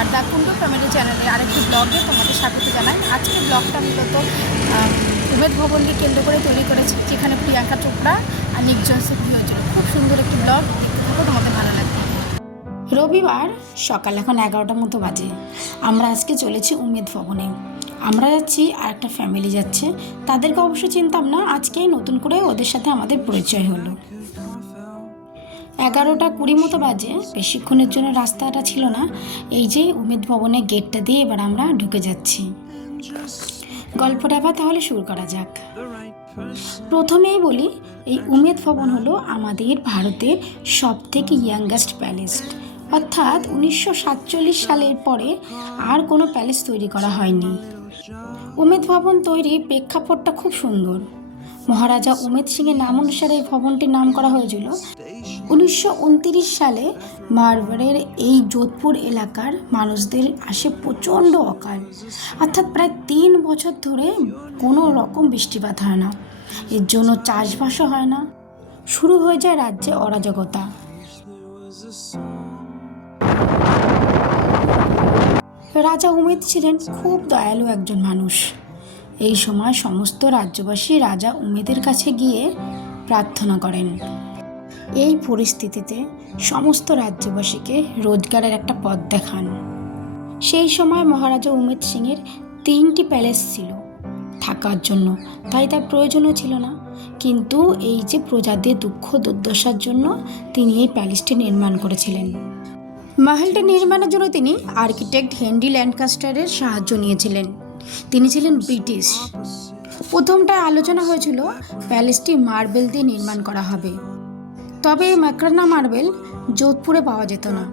Are the family চ্যানেলে আরেকটি ব্লগে তোমাদের স্বাগত জানাই। আজকে ব্লগটা মূলত উমেদ ভবনকে কেন্দ্র করে তৈরি করেছি, যেখানে প্রিয়াঙ্কা চোপড়া আর নিক জনসের হয়েছিল খুব সুন্দর একটি ব্লগ, দেখতে থাকো, তোমাদের ভালো লাগবে। রবিবার সকাল এখন এগারোটার মতো বাজে। আমরা আজকে চলেছি উমেদ ভবনে। আমরা যাচ্ছি আর একটা ফ্যামিলি যাচ্ছে। তাদেরকে অবশ্য চিনতাম না, আজকেই নতুন করে ওদের সাথে আমাদের পরিচয় হলো। এগারোটা কুড়ি মতো বাজে। বেশিক্ষণের জন্য রাস্তাটা ছিল না। এই যে উমেদ ভবনের গেটটা দিয়ে এবার আমরা ঢুকে যাচ্ছি। গল্পটা এবার তাহলে শুরু করা যাক। প্রথমেই বলি, এই উমেদ ভবন হলো আমাদের ভারতের সব থেকে ইয়াঙ্গেস্ট প্যালেস অর্থাৎ উনিশশো সাতচল্লিশ সালের পরে আর কোনো প্যালেস তৈরি করা হয়নি। উমেদ ভবন তৈরির প্রেক্ষাপটটা খুব সুন্দর। মহারাজা উমেদ সিংয়ের নাম অনুসারে এই ভবনটির নাম করা হয়েছিল। উনিশশো সালে মারবারের এই যোধপুর এলাকার মানুষদের আসে প্রচণ্ড অকাল। অর্থাৎ প্রায় তিন বছর ধরে কোনো রকম বৃষ্টিপাত হয় না। এর জন্য চাষবাসও হয় না। শুরু হয়ে যায় রাজ্যে অরাজকতা। রাজা উমেদ ছিলেন খুব দয়ালু একজন মানুষ। এই সময় সমস্ত রাজ্যবাসী রাজা উমেদের কাছে গিয়ে প্রার্থনা করেন। এই পরিস্থিতিতে সমস্ত রাজ্যবাসীকে রোজগারের একটা পথ দেখান। সেই সময় মহারাজা উমেদ সিংয়ের তিনটি প্যালেস ছিল থাকার জন্য, তাই তার প্রয়োজনও ছিল না। কিন্তু এই যে প্রজাদের দুঃখ দুর্দশার জন্য তিনি এই প্যালেসটি নির্মাণ করেছিলেন। মহলটি নির্মাণের জন্য তিনি আর্কিটেক্ট হেনরি ল্যান্ডকাস্টারের সাহায্য নিয়েছিলেন। তিনি ছিলেন ব্রিটিশ। প্রথমটা আলোচনা হয়েছিল প্যালেসটি মার্বেল দিয়ে নির্মাণ করা হবে। তবে এই ম্যাক্রানা মার্বেল যোধপুরে পাওয়া যেত না।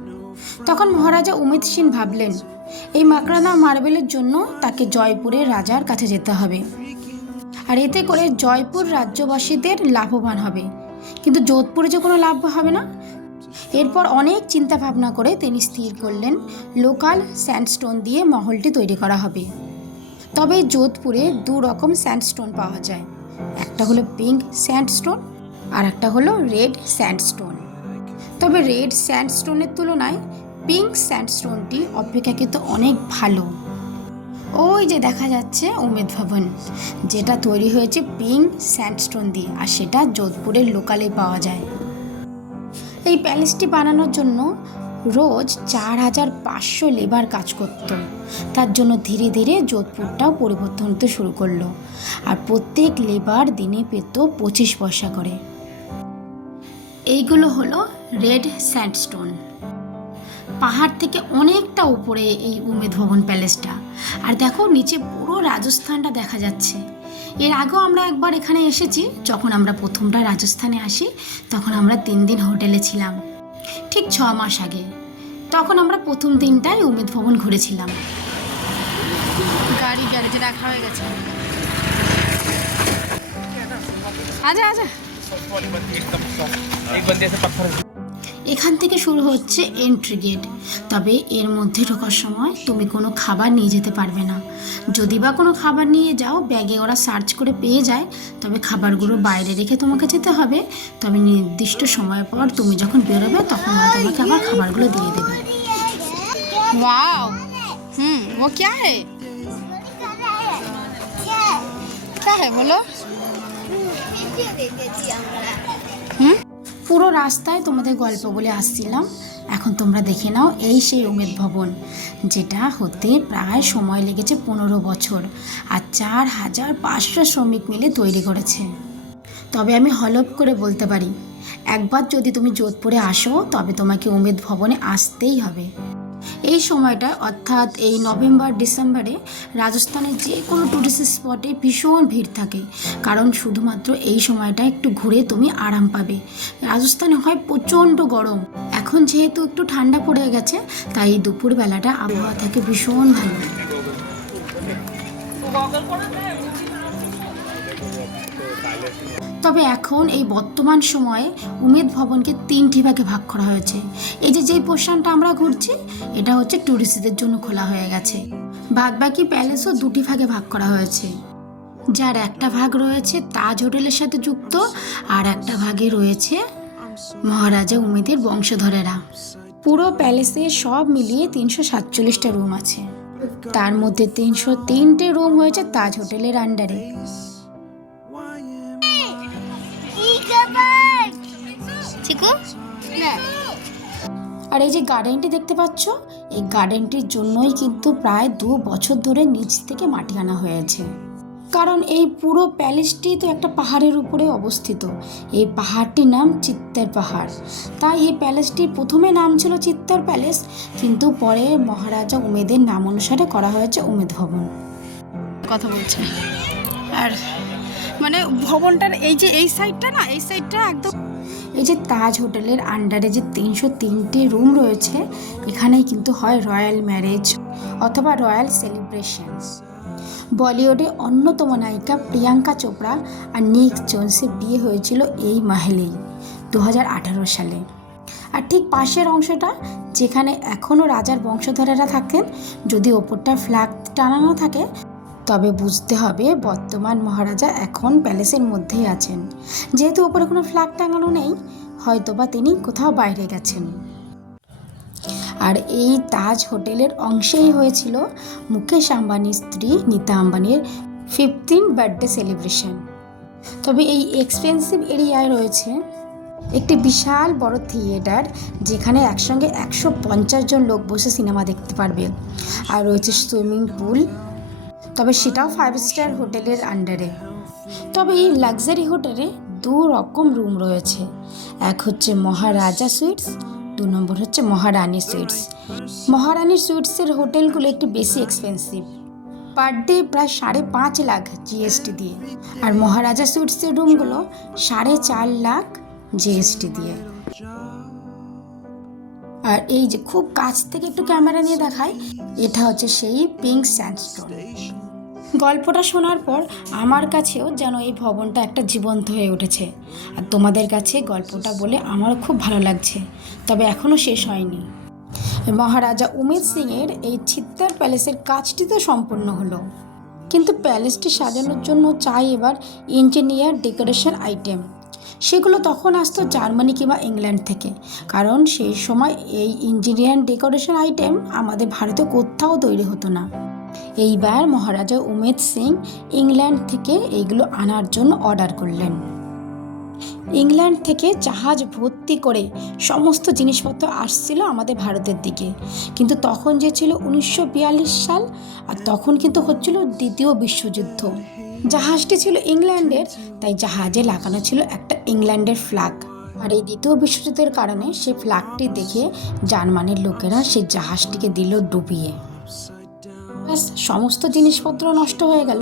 তখন মহারাজা উমেদ সিং ভাবলেন, এই মাকড়ানা মার্বেলের জন্য তাকে জয়পুরের রাজার কাছে যেতে হবে। আর এতে করে জয়পুর রাজ্যবাসীদের লাভবান হবে। কিন্তু যোধপুরে যে কোনো লাভ হবে না? এরপর অনেক চিন্তা ভাবনা করে তিনি স্থির করলেন, লোকাল স্যান্ডস্টোন দিয়ে মহলটি তৈরি করা হবে। তবে যোধপুরে দু রকম স্যান্ডস্টোন পাওয়া যায়। একটা হলো পিঙ্ক স্যান্ডস্টোন আর একটা হলো রেড স্যান্ডস্টোন। তবে রেড স্যান্ডস্টোনের তুলনায় পিঙ্ক স্যান্ডস্টোনটি অপেক্ষাকৃত অনেক ভালো। ওই যে দেখা যাচ্ছে উমেদ ভবন, যেটা তৈরি হয়েছে পিঙ্ক স্যান্ডস্টোন দিয়ে আর সেটা যোধপুরের লোকালে পাওয়া যায়। এই প্যালেসটি বানানোর জন্য রোজ চার হাজার পাঁচশো লেবার কাজ করত। তার জন্য ধীরে ধীরে যোধপুরটাও পরিবর্তন হতে শুরু করল। আর প্রত্যেক লেবার দিনে পেত পঁচিশ পয়সা করে। এইগুলো হলো রেড স্যান্ডস্টোন। পাহাড় থেকে অনেকটা উপরে এই উমেদ ভবন প্যালেসটা। আর দেখো, নিচে পুরো রাজস্থানটা দেখা যাচ্ছে। এর আগেও আমরা একবার এখানে এসেছি, যখন আমরা প্রথমটা রাজস্থানে আসি, তখন আমরা তিন দিন হোটেলে ছিলাম। ঠিক ছ মাস আগে। তখন আমরা প্রথম দিনটাই উমেদ ভবন ঘুরেছিলাম। গাড়ি গ্যারেজে রাখা হয়ে গেছে। আচ্ছা আজা এখান থেকে শুরু হচ্ছে এন্ট্রি গেট তবে এর মধ্যে ঢোকার সময় তুমি কোনো খাবার নিয়ে যেতে পারবে না যদি বা কোনো খাবার নিয়ে যাও ব্যাগে ওরা সার্চ করে পেয়ে যায় তবে খাবারগুলো বাইরে রেখে তোমাকে যেতে হবে তবে নির্দিষ্ট সময় পর তুমি যখন বেরোবে তখন ওরা তোমাকে আবার খাবারগুলো দিয়ে দেবে वाओ हम्म वो क्या है क्या है बोलो हम्म পুরো রাস্তায় তোমাদের গল্প বলে আসছিলাম। এখন তোমরা দেখে নাও এই সেই উমেদ ভবন, যেটা হতে প্রায় সময় লেগেছে পনেরো বছর আর চার হাজার পাঁচশো শ্রমিক মিলে তৈরি করেছে। তবে আমি হলপ করে বলতে পারি, একবার যদি তুমি যোধপুরে আসো, তবে তোমাকে উমেদ ভবনে আসতেই হবে। এই সময়টা অর্থাৎ এই নভেম্বর, ডিসেম্বরে রাজস্থানের যে কোনো টুরিস্ট স্পটে ভীষণ ভিড় থাকে। কারণ শুধুমাত্র এই সময়টা একটু ঘুরে তুমি আরাম পাবে। রাজস্থানে হয় প্রচণ্ড গরম। এখন যেহেতু একটু ঠান্ডা পড়ে গেছে, তাই দুপুরবেলাটা আবহাওয়া থাকে ভীষণ ভালো। তবে এখন এই বর্তমান সময়ে উমেদ ভবনকে তিনটি ভাগে ভাগ করা হয়েছে। এই যে যেই পোর্শনটা আমরা ঘুরছি, এটা হচ্ছে ট্যুরিস্টদের জন্য খোলা হয়ে গেছে। বাদ বাকি প্যালেসও দুটি ভাগে ভাগ করা হয়েছে। যার একটা ভাগ রয়েছে তাজ হোটেলের সাথে যুক্ত, আর একটা ভাগে রয়েছে মহারাজা উমেদের বংশধরেরা। পুরো প্যালেসে সব মিলিয়ে তিনশো সাতচল্লিশটা রুম আছে। তার মধ্যে তিনশো তিনটে রুম হয়েছে তাজ হোটেলের আন্ডারে না। আর এই যে গার্ডেনটি দেখতে পাচ্ছ, এই গার্ডেনটির জন্যই কিন্তু প্রায় দু বছর ধরে নিচ থেকে মাটি আনা হয়েছে। কারণ এই পুরো প্যালেসটি তো একটা পাহাড়ের উপরে অবস্থিত। এই পাহাড়টির নাম চিত্তার পাহাড়। তাই এই প্যালেসটির প্রথমে নাম ছিল চিত্তার প্যালেস কিন্তু পরে মহারাজা উমেদের নাম অনুসারে করা হয়েছে উমেদ ভবন। কথা বলছে আর মানে ভবনটার এই যে এই সাইডটা না, এই সাইডটা একদম এই যে তাজ হোটেলের আন্ডারে যে তিনশো তিনটি রুম রয়েছে, এখানেই কিন্তু হয় রয়্যাল ম্যারেজ অথবা রয়্যাল সেলিব্রেশন বলিউডে অন্যতম নায়িকা প্রিয়াঙ্কা চোপড়া আর নিক জোনসের বিয়ে হয়েছিল এই মাহেলেই দু হাজার আঠারো সালে। আর ঠিক পাশের অংশটা, যেখানে এখনও রাজার বংশধরেরা থাকেন, যদি ওপরটা ফ্ল্যাগ টানানো থাকে তবে বুঝতে হবে বর্তমান মহারাজা এখন প্যালেসের মধ্যেই আছেন। যেহেতু ওপরে কোনো ফ্ল্যাগ টাঙানো নেই, হয়তোবা তিনি কোথাও বাইরে গেছেন। আর এই তাজ হোটেলের অংশেই হয়েছিল মুকেশ আম্বানির স্ত্রী নীতা আম্বানির ফিফটিন বার্থডে সেলিব্রেশন। তবে এই এক্সপেন্সিভ এরিয়ায় রয়েছে একটি বিশাল বড় থিয়েটার, যেখানে একসঙ্গে একশো পঞ্চাশ জন লোক বসে সিনেমা দেখতে পারবে। আর রয়েছে সুইমিং পুল তবে সেটাও ফাইভ স্টার হোটেলের আন্ডারে তবে এই লাক্সারি হোটেলে দু রকম রুম রয়েছে। এক হচ্ছে মহারাজা সুইটস দু নম্বর হচ্ছে মহারানী সুইটস মহারানী সুইটসের হোটেলগুলো একটু বেশি এক্সপেন্সিভ পার ডে প্রায় সাড়ে পাঁচ লাখ জিএসটি দিয়ে। আর মহারাজা সুইটসের রুমগুলো সাড়ে চার লাখ জিএসটি দিয়ে। আর এই যে খুব কাছ থেকে একটু ক্যামেরা নিয়ে দেখায় এটা হচ্ছে সেই পিঙ্ক স্যান্ডস্টোন গল্পটা শোনার পর আমার কাছেও যেন এই ভবনটা একটা জীবন্ত হয়ে উঠেছে। আর তোমাদের কাছে গল্পটা বলে আমার খুব ভালো লাগছে, তবে এখনও শেষ হয়নি। মহারাজা উমেদ সিংয়ের এই চিত্তার প্যালেসের কাজটি তো সম্পূর্ণ হলো। কিন্তু প্যালেসটি সাজানোর জন্য চাই এবার ইঞ্জিনিয়ার ডেকোরেশন আইটেম। সেগুলো তখন আসতো জার্মানি কিংবা ইংল্যান্ড থেকে, কারণ সেই সময় এই ইঞ্জিনিয়ার ডেকোরেশন আইটেম আমাদের ভারতে কোথাও তৈরি হতো না। এইবার মহারাজা উমেদ সিং ইংল্যান্ড থেকে এইগুলো আনার জন্য অর্ডার করলেন। ইংল্যান্ড থেকে জাহাজ ভর্তি করে সমস্ত জিনিসপত্র আসছিল আমাদের ভারতের দিকে। কিন্তু তখন যে ছিল উনিশশো বিয়াল্লিশ সাল, আর তখন কিন্তু হচ্ছিল দ্বিতীয় বিশ্বযুদ্ধ। জাহাজটি ছিল ইংল্যান্ডের, তাই জাহাজে লাগানো ছিল একটা ইংল্যান্ডের ফ্ল্যাগ আর এই দ্বিতীয় বিশ্বযুদ্ধের কারণে সেই ফ্ল্যাগটি দেখে জার্মানির লোকেরা সেই জাহাজটিকে দিল ডুবিয়ে। ব্যাস, সমস্ত জিনিসপত্র নষ্ট হয়ে গেল।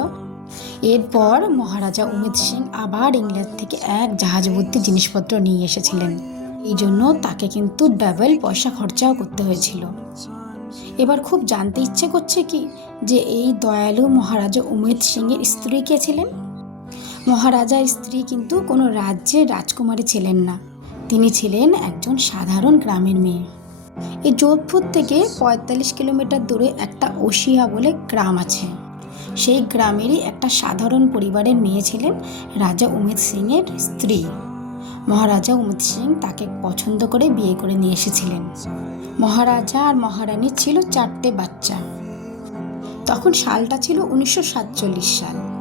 এরপর মহারাজা উমেদ সিং আবার ইংল্যান্ড থেকে এক জাহাজ ভর্তি জিনিসপত্র নিয়ে এসেছিলেন। এই জন্য তাকে কিন্তু ডাবল পয়সা খরচাও করতে হয়েছিল। এবার খুব জানতে ইচ্ছে করছে কি, যে এই দয়ালু মহারাজা উমেদ সিংয়ের স্ত্রী কে ছিলেন? মহারাজার স্ত্রী কিন্তু কোনো রাজ্যের রাজকুমারী ছিলেন না। তিনি ছিলেন একজন সাধারণ গ্রামের মেয়ে। এই যোধপুর থেকে পঁয়তাল্লিশ কিলোমিটার দূরে একটা ওশিয়া বলে গ্রাম আছে। সেই গ্রামেরই একটা সাধারণ পরিবারের মেয়ে ছিলেন রাজা উমেদ সিংয়ের স্ত্রী। মহারাজা উমেদ সিং তাকে পছন্দ করে বিয়ে করে নিয়ে এসেছিলেন। মহারাজা আর মহারানীর ছিল চারটে বাচ্চা। তখন সালটা ছিল উনিশশো সাতচল্লিশ সাল।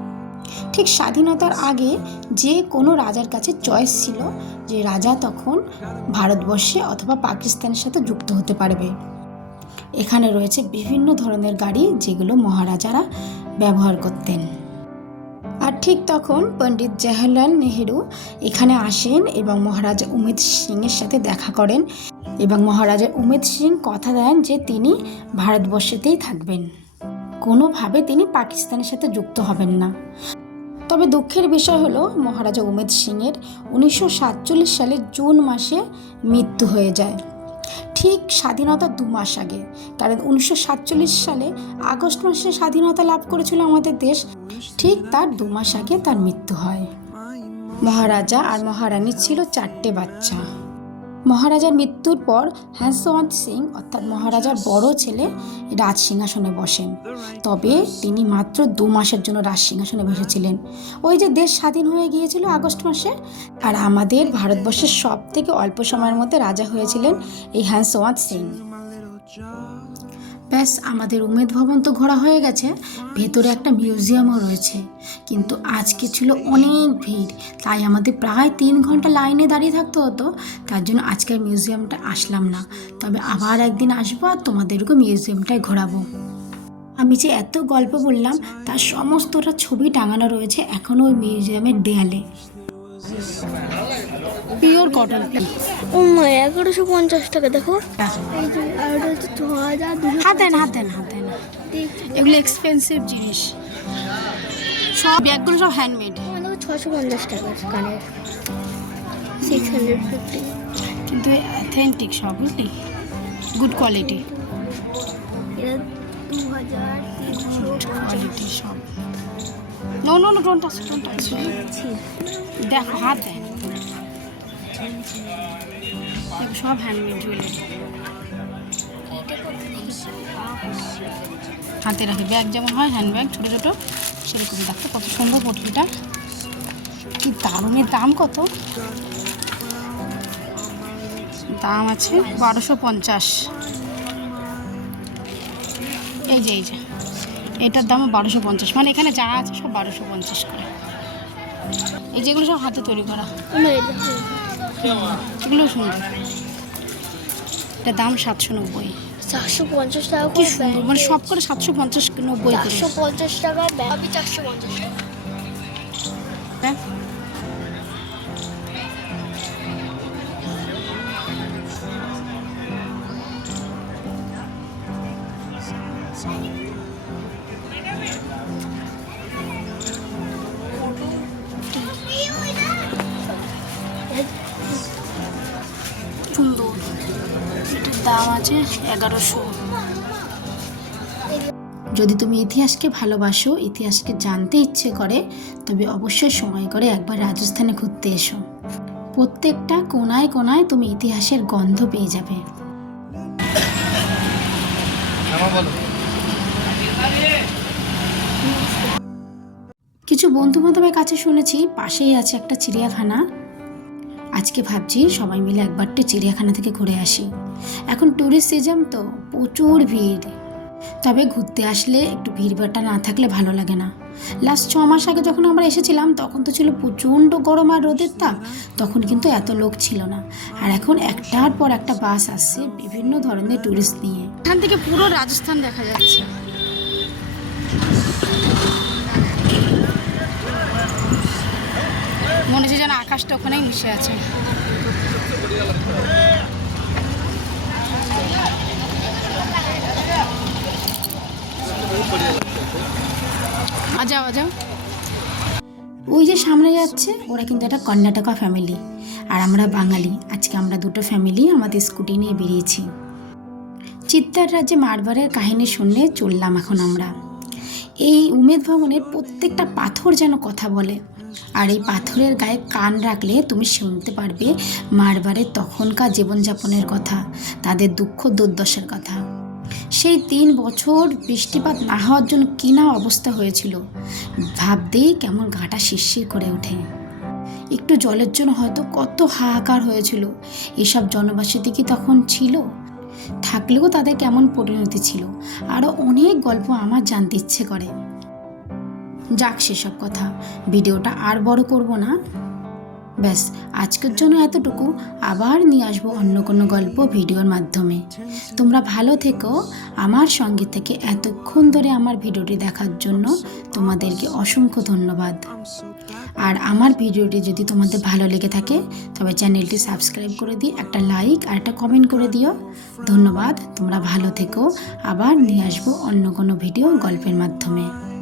ঠিক স্বাধীনতার আগে যে কোনো রাজার কাছে চয়েস ছিল যে রাজা তখন ভারতবর্ষে অথবা পাকিস্তানের সাথে যুক্ত হতে পারবে। এখানে রয়েছে বিভিন্ন ধরনের গাড়ি যেগুলো মহারাজারা ব্যবহার করতেন। আর ঠিক তখন পণ্ডিত জওহরলাল নেহেরু এখানে আসেন এবং মহারাজা উমেদ সিংয়ের সাথে দেখা করেন এবং মহারাজা উমেদ সিং কথা দেন যে তিনি ভারতবর্ষেতেই থাকবেন। কোনোভাবে তিনি পাকিস্তানের সাথে যুক্ত হবেন না। তবে দুঃখের বিষয় হলো, মহারাজা উমেদ সিংয়ের উনিশশো সাতচল্লিশ সালে জুন মাসে মৃত্যু হয়ে যায়। ঠিক স্বাধীনতা দু মাস আগে, কারণ উনিশশো সাতচল্লিশ সালে আগস্ট মাসে স্বাধীনতা লাভ করেছিল আমাদের দেশ। ঠিক তার দু মাস আগে তার মৃত্যু হয়। মহারাজা আর মহারানীর ছিল চারটে বাচ্চা। মহারাজার মৃত্যুর পর হ্যাসওয়ান্ত সিং, অর্থাৎ মহারাজার বড় ছেলে, রাজ সিংহাসনে বসেন। তবে তিনি মাত্র দু মাসের জন্য রাজ সিংহাসনে বসেছিলেন। ওই যে দেশ স্বাধীন হয়ে গিয়েছিল আগস্ট মাসে, আর আমাদের ভারতবর্ষের সব থেকে অল্প সময়ের মধ্যে রাজা হয়েছিলেন এই হ্যাসওয়ান্ত সিং। ব্যাস, আমাদের উমেদ ভবন তো ঘোরা হয়ে গেছে। ভেতরে একটা মিউজিয়ামও রয়েছে। কিন্তু আজকে ছিল অনেক ভিড়। তাই আমাদের প্রায় তিন ঘণ্টা লাইনে দাঁড়িয়ে থাকতে হতো। তার জন্য আজকের মিউজিয়ামটা আসলাম না। তবে আবার একদিন আসব আর তোমাদেরকে মিউজিয়ামটাই ঘোরাবো। আমি যে এত গল্প বললাম, তার সমস্তটা ছবি টাঙানো রয়েছে এখনও ওই মিউজিয়ামের দেয়ালে। পিওর কটন ও মা এগারোশো পঞ্চাশ টাকা দেখো। এই যে আর ওটা হচ্ছে ছ হাজার দুশো হাত দেন হাত দেন হাত দেন এগুলো এক্সপেন্সিভ জিনিস। সব ব্যাগগুলো সব হ্যান্ডমেড ছশো পঞ্চাশ টাকা কানের। সিক্স হান্ড্রেড ফিফটি কিন্তু অথেন্টিক সব বুঝলি? গুড কোয়ালিটি দু হাজার তিনশো সব। No no no don't touch don't touch দেখো হাত দেখো সব হ্যান্ডমেড জুয়েলারি হাতে রাখি ব্যাগ যেমন হয় হ্যান্ড ব্যাগ ছোটো ছোটো, সেরকম দেখতে কত সুন্দর পটলিটা কি দারুণের দাম কত? দাম আছে বারোশো পঞ্চাশ। এই যে এই যে। এটার দাম বারোশো পঞ্চাশ। মানে এখানে যা আছে সব বারোশো পঞ্চাশ করে। এই যেগুলো সব হাতে তৈরি করা। এগুলো সুন্দর। এটার দাম সাতশো নব্বই। চারশো পঞ্চাশ টাকা কি সুন্দর মানে সব করে সাতশো পঞ্চাশ নব্বই চারশো পঞ্চাশ টাকা আমি চারশো পঞ্চাশ টাকা। আছে এগারোশো। যদি তুমি ইতিহাসকে ভালোবাসো ইতিহাসকে জানতে ইচ্ছে করে তবে অবশ্যই সময় করে একবার রাজস্থানে ঘুরতে এসো। প্রত্যেকটা কোনায় কোনায় তুমি ইতিহাসের গন্ধ পেয়ে যাবে। কিছু বন্ধু বান্ধবের কাছে শুনেছি পাশেই আছে একটা চিড়িয়াখানা। আজকে ভাবছি সবাই মিলে একবারটা চিড়িয়াখানা থেকে ঘুরে আসি। এখন ট্যুরিস্ট সিজন তো প্রচুর ভিড়। তবে ঘুরতে আসলে একটু ভিড়ভাড়টা না থাকলে ভালো লাগে না। লাস্ট ছ মাস আগে যখন আমরা এসেছিলাম, তখন তো ছিল প্রচণ্ড গরম আর রোদের তাপ, তখন কিন্তু এত লোক ছিল না। আর এখন একটার পর একটা বাস আসছে বিভিন্ন ধরনের ট্যুরিস্ট নিয়ে। এখান থেকে পুরো রাজস্থান দেখা যাচ্ছে। মনে হচ্ছে যেন আকাশটা ওখানেই মিশে আছে। আজাও ওই যে সামনে যাচ্ছে, ওরা কিন্তু একটা কর্ণাটকা ফ্যামিলি আর আমরা বাঙালি। আজকে আমরা দুটো ফ্যামিলি আমাদের স্কুটি নিয়ে বেরিয়েছি। চিত্তার রাজ্যে মারবারের কাহিনী শুনলে চললাম এখন আমরা। এই উমেদ ভবনের প্রত্যেকটা পাথর যেন কথা বলে। আর এই পাথরের গায়ে কান রাখলে তুমি শুনতে পারবে মারবারের তখনকার জীবনযাপনের কথা, তাদের দুঃখ দুর্দশার কথা। সেই তিন বছর বৃষ্টিপাত না হওয়ার জন্য কী না অবস্থা হয়েছিল, ভাবতেই কেমন ঘাটা শিরশির করে ওঠে। একটু জলের জন্য হয়তো কত হাহাকার হয়েছিল, এসব জনবাসীতে কি তখন ছিল? থাকলেও তাদের কেমন পরিণতি ছিল? আরও অনেক গল্প আমার জানতে ইচ্ছে করে। যাক সেসব কথা। ভিডিওটা আর বড় করব না। ব্যাস, আজকের জন্য এতটুকু। আবার নিয়ে আসব অন্য কোনো গল্প ভিডিওর মাধ্যমে। তোমরা ভালো থেকো। আমার সঙ্গে থেকে এতক্ষণ ধরে আমার ভিডিওটি দেখার জন্য তোমাদেরকে অসংখ্য ধন্যবাদ। আর আমার ভিডিওটি যদি তোমাদের ভালো লেগে থাকে, তবে চ্যানেলটি সাবস্ক্রাইব করে দিই, একটা লাইক আর একটা কমেন্ট করে দিও। ধন্যবাদ, তোমরা ভালো থেকো। আবার নিয়ে আসব অন্য কোনো ভিডিও গল্পের মাধ্যমে।